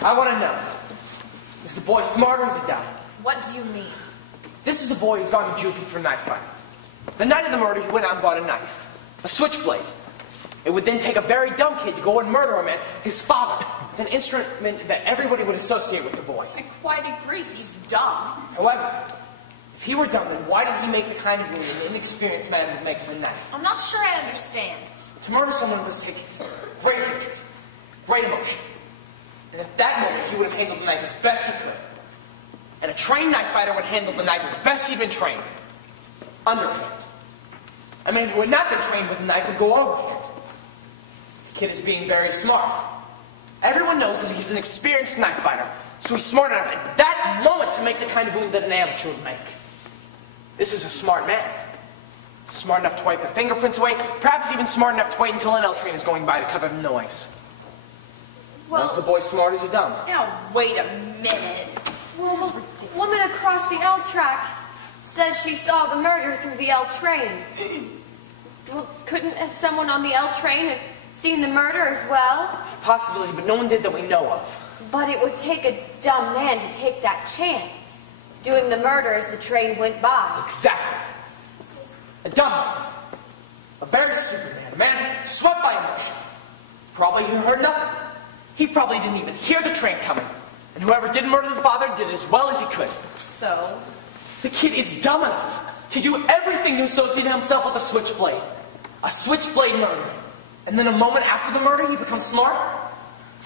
I want to know, is the boy smart or is he dumb? What do you mean? This is a boy who's gone to juvie for knife fighting. The night of the murder, he went out and bought a knife, a switchblade. It would then take a very dumb kid to go and murder a man, his father, with an instrument that everybody would associate with the boy. I quite agree, he's dumb. However, if he were dumb, then why did he make the kind of wound an inexperienced man would make for a knife? I'm not sure I understand. To murder someone must take great hatred, great emotion. And at that moment, he would have handled the knife as best he could. And a trained knife fighter would handle the knife as best he'd been trained. Underhand. A man who had not been trained with a knife would go overhand. The kid is being very smart. Everyone knows that he's an experienced knife fighter, so he's smart enough at that moment to make the kind of wound that an amateur would make. This is a smart man. Smart enough to wipe the fingerprints away, perhaps even smart enough to wait until an L train is going by to cover the noise. Well, is the boy smart or is he dumb? Now, wait a minute. Well, the woman across the L tracks says she saw the murder through the L train. Well, couldn't someone on the L train have seen the murder as well? Possibility, but no one did that we know of. But it would take a dumb man to take that chance, doing the murder as the train went by. Exactly. A dumb man. A very stupid man. A man swept by emotion. Probably he heard nothing. He probably didn't even hear the train coming. And whoever did murder the father did as well as he could. So? The kid is dumb enough to do everything to associate himself with a switchblade. A switchblade murder. And then a moment after the murder, he becomes smart?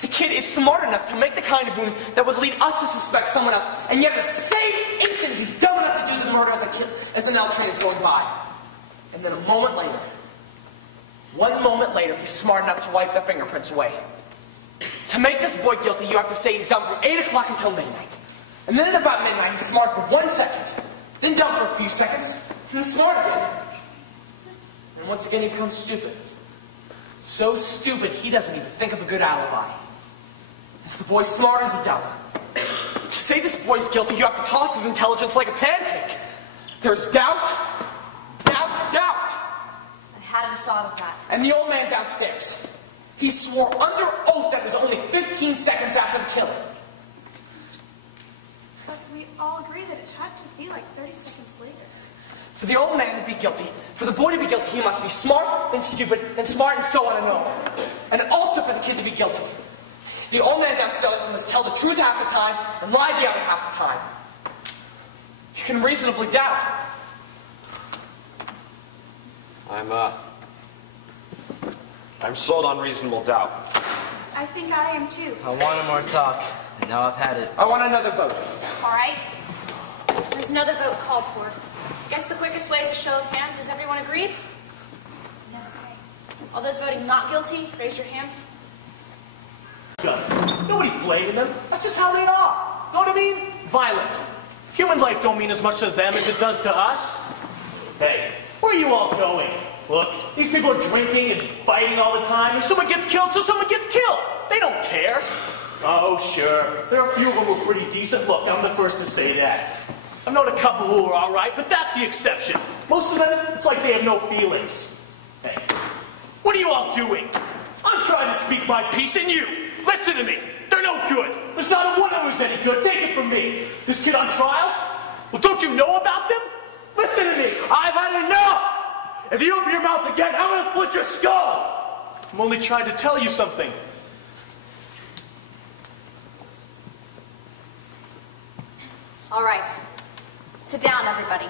The kid is smart enough to make the kind of wound that would lead us to suspect someone else, and yet at the same instant, he's dumb enough to do the murder as an L train is going by. And then a moment later, 1 moment later, he's smart enough to wipe the fingerprints away. To make this boy guilty, you have to say he's dumb from 8 o'clock until midnight. And then at about midnight, he's smart for 1 second, then dumb for a few seconds, and then smart again. And once again, he becomes stupid. So stupid, he doesn't even think of a good alibi. Is the boy smart or is he dumb? To say this boy's guilty, you have to toss his intelligence like a pancake. There's doubt, doubt, doubt. I hadn't thought of that. And the old man downstairs. He swore under oath that it was only 15 seconds after the killing. But we all agree that it had to be like 30 seconds later. For the old man to be guilty, for the boy to be guilty, he must be smart, then stupid, then smart, and so on and on. And also for the kid to be guilty. The old man downstairs must tell the truth half the time and lie the other half the time. You can reasonably doubt. I'm sold on reasonable doubt. I think I am too. I wanted more talk, and now I've had it. I want another vote. All right. There's another vote called for. Guess the quickest way is a show of hands. Is everyone agreed? Yes, I. All those voting not guilty, raise your hands. Nobody's blaming them. That's just how they are. Know what I mean? Violent. Human life don't mean as much to them as it does to us. Hey, where are you all going? Look, these people are drinking and fighting all the time. If someone gets killed, so someone gets killed. They don't care. Oh, sure. There are a few of them who are pretty decent. Look, I'm the first to say that. I've known a couple who are all right, but that's the exception. Most of them, it's like they have no feelings. Hey, what are you all doing? I'm trying to speak my piece, and you, listen to me. They're no good. There's not a one who's any good. Take it from me. This kid on trial? Well, don't you know about them? Listen to me. I've had enough. If you open your mouth again, I'm going to split your skull. I'm only trying to tell you something. All right. Sit down, everybody.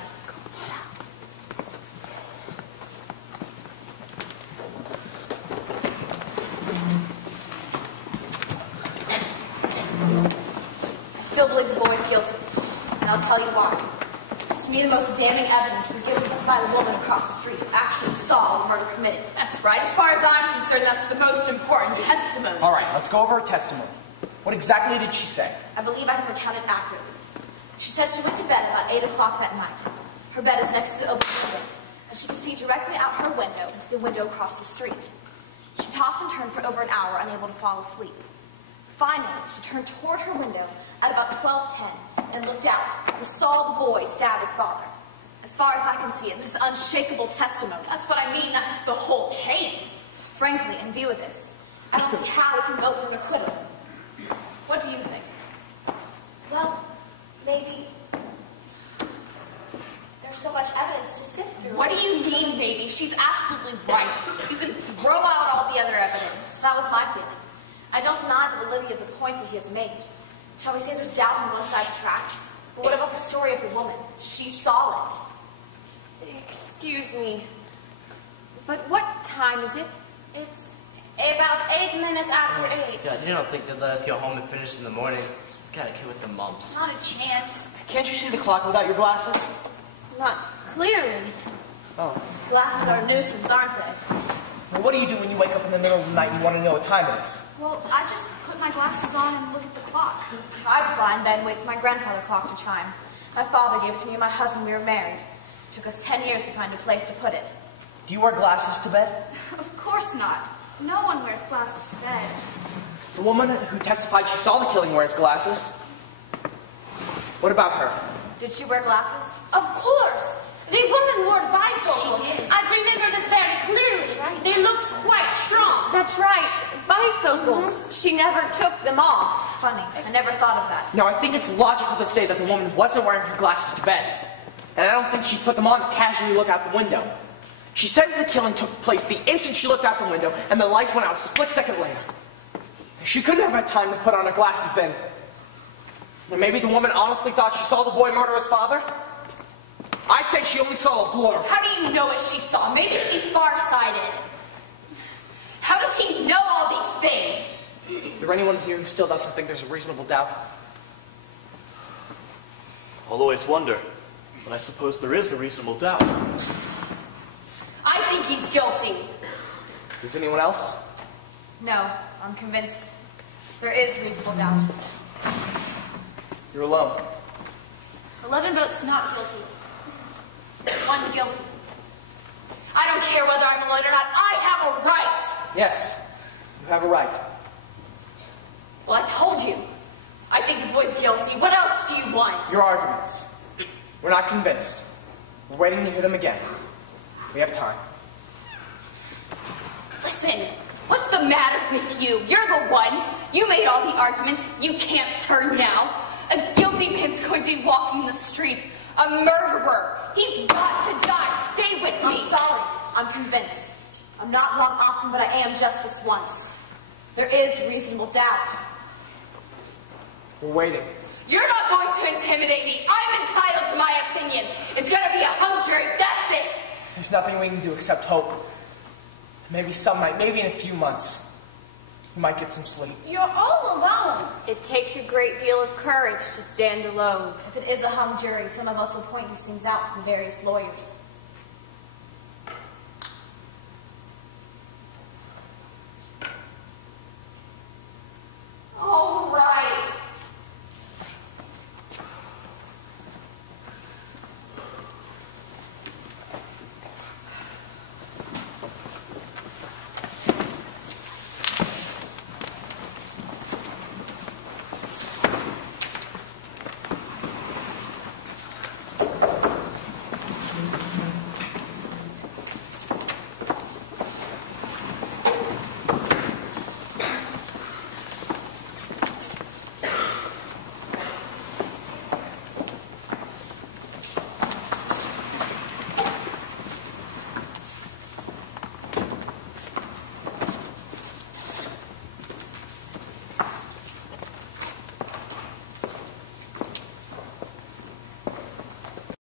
I still believe the boy is guilty, and I'll tell you why. To me, the most damning evidence was given by the woman across the street who actually saw the murder committed. That's right. As far as I'm concerned, that's the most important testimony. All right, let's go over her testimony. What exactly did she say? I believe I can recount it accurately. She said she went to bed about 8 o'clock that night. Her bed is next to the open window, and she could see directly out her window into the window across the street. She tossed and turned for over an hour, unable to fall asleep. Finally, she turned toward her window at about 12:10 and looked out and saw the boy stab his father. As far as I can see it, this is unshakable testimony. That's what I mean. That's the whole case. Frankly, in view of this, I don't see how we can vote for an acquittal. What do you Rainey. She's absolutely right. You can throw out all the other evidence. That was my feeling. I don't deny that Olivia the points that he has made. Shall we say there's doubt on one side of the tracks? But what about the story of the woman? She saw it. Excuse me, but what time is it? It's about 8 minutes after 8. God, you don't think they'd let us go home and finish in the morning? Got a kid with the mumps. Not a chance. Can't you see the clock without your glasses? Not clearly. Oh. Glasses are a nuisance, aren't they? Well, what do you do when you wake up in the middle of the night and you want to know what time it is? Well, I just put my glasses on and look at the clock. I just lie in bed and wait for my grandfather clock to chime. My father gave it to me and my husband when we were married. It took us 10 years to find a place to put it. Do you wear glasses to bed? Of course not. No one wears glasses to bed. The woman who testified she saw the killing wears glasses. What about her? Did she wear glasses? Of course. The woman wore bifocals. She did. I remember this very clearly. Right. They looked quite strong. That's right, bifocals. She never took them off. Funny. I never thought of that. Now, I think it's logical to say that the woman wasn't wearing her glasses to bed. And I don't think she put them on to casually look out the window. She says the killing took place the instant she looked out the window and the lights went out a split second later. She couldn't have had time to put on her glasses then. And maybe the woman honestly thought she saw the boy murder his father? I say she only saw a blur. How do you know what she saw? Maybe she's farsighted. How does he know all these things? Is there anyone here who still doesn't think there's a reasonable doubt? I'll always wonder, but I suppose there is a reasonable doubt. I think he's guilty. Does anyone else? No, I'm convinced. There is reasonable doubt. You're alone. 11 votes not guilty. 1 guilty. I don't care whether I'm alone or not. I have a right. Yes, you have a right. Well, I told you. I think the boy's guilty. What else do you want? Your arguments. We're not convinced. We're waiting to hear them again. We have time. Listen, what's the matter with you? You're the one. You made all the arguments. You can't turn now. A guilty man's going to be walking the streets. A murderer. He's got to die. Stay with me. I'm sorry. I'm convinced. I'm not wrong often, but I am just this once. There is reasonable doubt. We're waiting. You're not going to intimidate me. I'm entitled to my opinion. It's going to be a hung jury. That's it. There's nothing we can do except hope. Maybe some night, maybe in a few months, you might get some sleep. You're all alone. It takes a great deal of courage to stand alone. If it is a hung jury, some of us will point these things out to the various lawyers.